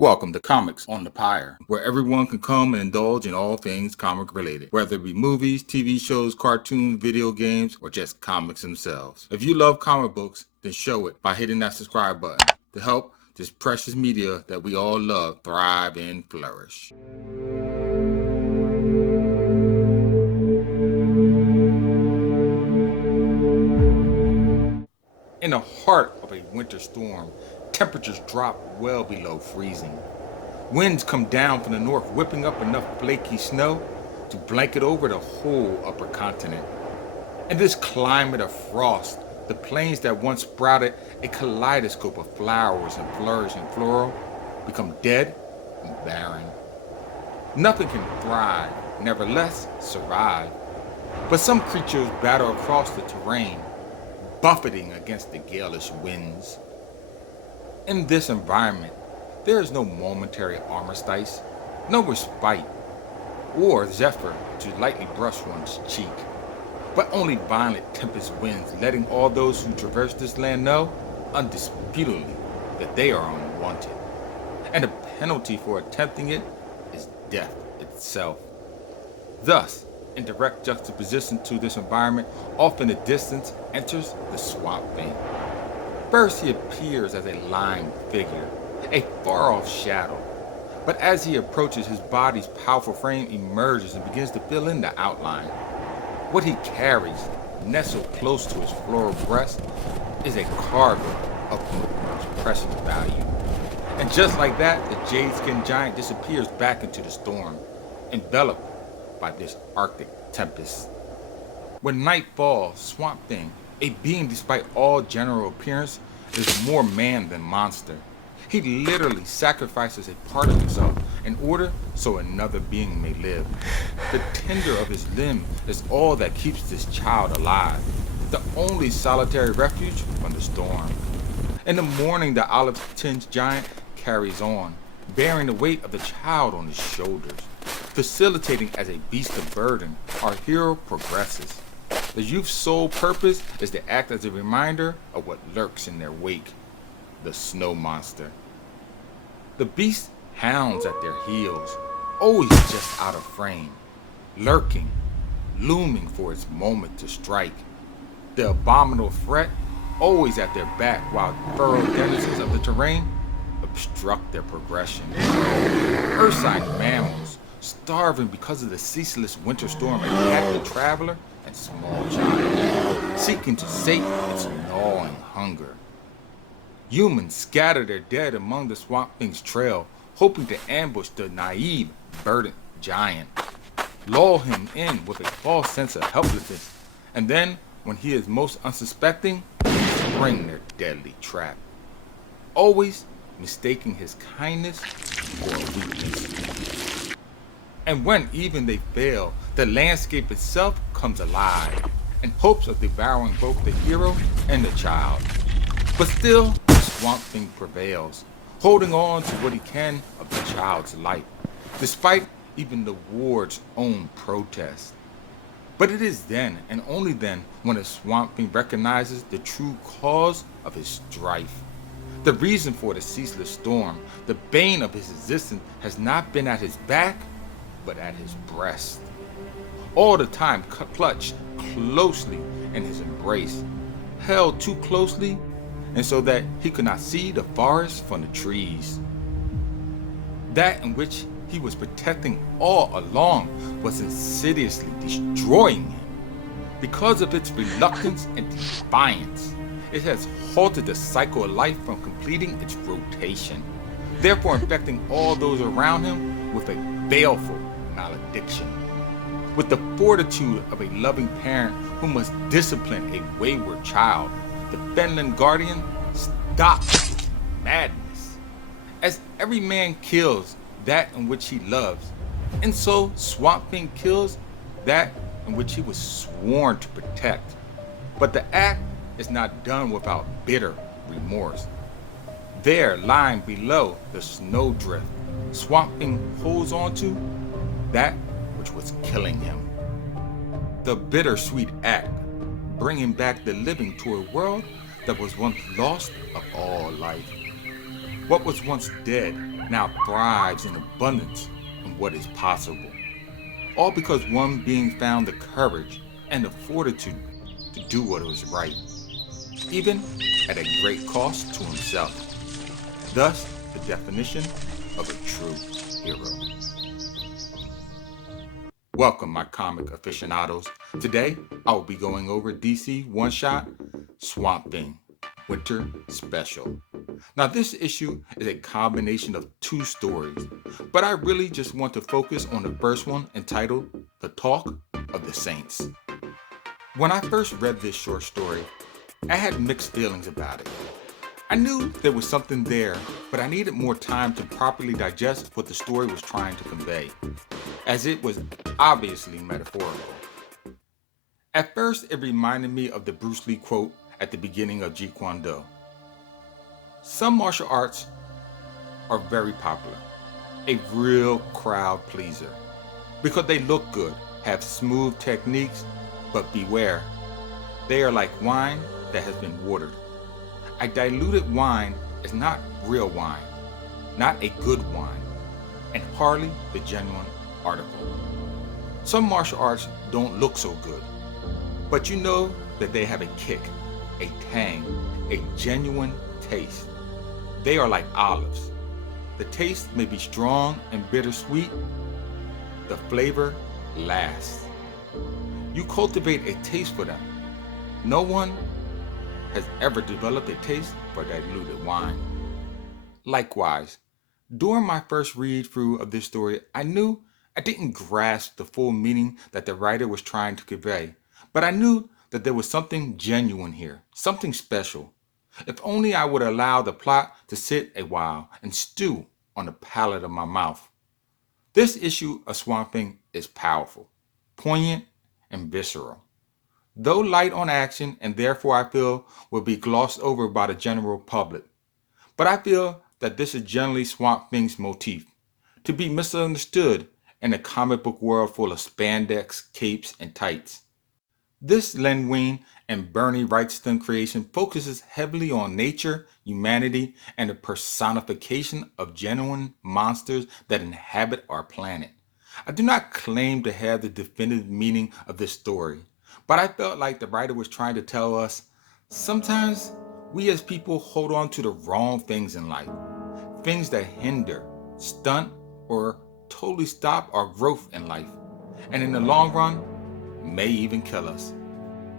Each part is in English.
Welcome to Comics on the Pyre, where everyone can come and indulge in all things comic related, whether it be movies, TV shows, cartoons, video games, or just comics themselves. If you love comic books, then show it by hitting that subscribe button to help this precious media that we all love thrive and flourish. In the heart of a winter storm, temperatures drop well below freezing. Winds come down from the north, whipping up enough flaky snow to blanket over the whole upper continent. In this climate of frost, the plains that once sprouted a kaleidoscope of flowers and flourish and floral become dead and barren. Nothing can thrive, nevertheless survive. But some creatures battle across the terrain, buffeting against the galish winds. In this environment, there is no momentary armistice, no respite, or zephyr to lightly brush one's cheek, but only violent tempest winds letting all those who traverse this land know, undisputedly, that they are unwanted. And the penalty for attempting it is death itself. Thus, in direct juxtaposition to this environment, off in the distance enters the Swamp Thing. First he appears as a lying figure, a far-off shadow, but as he approaches, his body's powerful frame emerges and begins to fill in the outline. What he carries, nestled close to his floral breast, is a cargo of most precious value. And just like that, the jade-skinned giant disappears back into the storm, enveloped by this arctic tempest. When night falls, Swamp Thing, a being despite all general appearance, is more man than monster. He literally sacrifices a part of himself in order so another being may live. The tinder of his limb is all that keeps this child alive, the only solitary refuge from the storm. In the morning, the olive-tinged giant carries on, bearing the weight of the child on his shoulders. Facilitating as a beast of burden, our hero progresses. The youth's sole purpose is to act as a reminder of what lurks in their wake, the snow monster. The beast hounds at their heels, always just out of frame, lurking, looming for its moment to strike. The abominable threat always at their back while furrowed denizens of the terrain obstruct their progression. Ursine mammals, starving because of the ceaseless winter storm, attack the traveler and small child, seeking to sate its gnawing hunger. Humans scatter their dead among the Swamp Thing's trail, hoping to ambush the naive, burdened giant, lull him in with a false sense of helplessness, and then, when he is most unsuspecting, spring their deadly trap, always mistaking his kindness for a weakness. And when even they fail, the landscape itself comes alive in hopes of devouring both the hero and the child. But still, the Swamp Thing prevails, holding on to what he can of the child's life, despite even the ward's own protest. But it is then, and only then, when the Swamp Thing recognizes the true cause of his strife. The reason for the ceaseless storm, the bane of his existence, has not been at his back, but at his breast. All the time clutched closely in his embrace, held too closely, and so that he could not see the forest from the trees. That in which he was protecting all along was insidiously destroying him. Because of its reluctance and defiance, it has halted the cycle of life from completing its rotation, therefore infecting all those around him with a baleful malediction. With the fortitude of a loving parent who must discipline a wayward child, the Fenland Guardian stops its madness. As every man kills that in which he loves, and so Swamp Thing kills that in which he was sworn to protect. But the act is not done without bitter remorse. There, lying below the snowdrift, Swamp Thing holds on to that which was killing him. The bittersweet act, bringing back the living to a world that was once lost of all life. What was once dead now thrives in abundance in what is possible. All because one being found the courage and the fortitude to do what was right, even at a great cost to himself. Thus, the definition of a true hero. Welcome, my comic aficionados. Today, I will be going over DC one-shot Swamp Thing Winter Special. Now, this issue is a combination of two stories, but I really just want to focus on the first one entitled The Talk of the Saints. When I first read this short story, I had mixed feelings about it. I knew there was something there, but I needed more time to properly digest what the story was trying to convey, as it was obviously metaphorical. At first, it reminded me of the Bruce Lee quote at the beginning of Jeet Kune Do. Some martial arts are very popular, a real crowd pleaser, because they look good, have smooth techniques, but beware, they are like wine that has been watered. A diluted wine is not real wine, not a good wine, and hardly the genuine article. Some martial arts don't look so good, but you know that they have a kick, a tang, a genuine taste. They are like olives. The taste may be strong and bittersweet. The flavor lasts. You cultivate a taste for them. No one has ever developed a taste for diluted wine. Likewise, during my first read through of this story, I knew I didn't grasp the full meaning that the writer was trying to convey, but I knew that there was something genuine here, something special. If only I would allow the plot to sit a while and stew on the palate of my mouth. This issue of Swamp Thing is powerful, poignant, and visceral. Though light on action and therefore I feel will be glossed over by the general public. But I feel that this is generally Swamp Thing's motif, to be misunderstood in a comic book world full of spandex, capes, and tights. This Len Wein and Bernie Wrightson creation focuses heavily on nature, humanity, and the personification of genuine monsters that inhabit our planet. I do not claim to have the definitive meaning of this story, but I felt like the writer was trying to tell us sometimes we as people hold on to the wrong things in life, things that hinder, stunt, or totally stop our growth in life, and in the long run, may even kill us.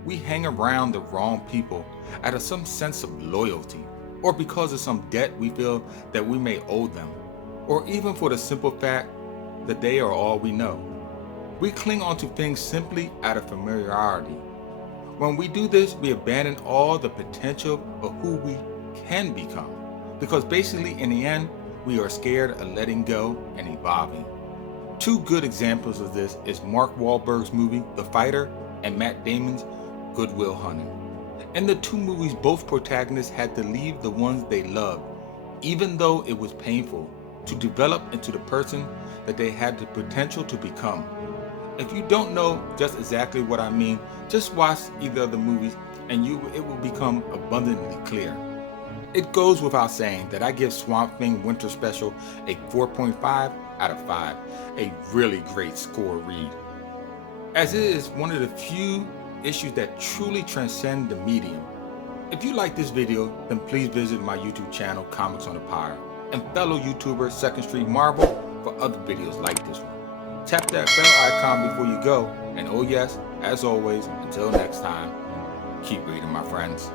We hang around the wrong people out of some sense of loyalty, or because of some debt we feel that we may owe them, or even for the simple fact that they are all we know. We cling on to things simply out of familiarity. When we do this, we abandon all the potential of who we can become, because basically in the end, we are scared of letting go and evolving. Two good examples of this is Mark Wahlberg's movie The Fighter and Matt Damon's Good Will Hunting. In the two movies, both protagonists had to leave the ones they loved, even though it was painful, to develop into the person that they had the potential to become. If you don't know just exactly what I mean, just watch either of the movies and it will become abundantly clear. It goes without saying that I give Swamp Thing Winter Special a 4.5 out of 5, a really great score read, as it is one of the few issues that truly transcend the medium. If you like this video, then please visit my YouTube channel, Comics on the Pyre, and fellow YouTuber Second Street Marvel for other videos like this one. Tap that bell icon before you go, and oh yes, as always, until next time, keep reading, my friends.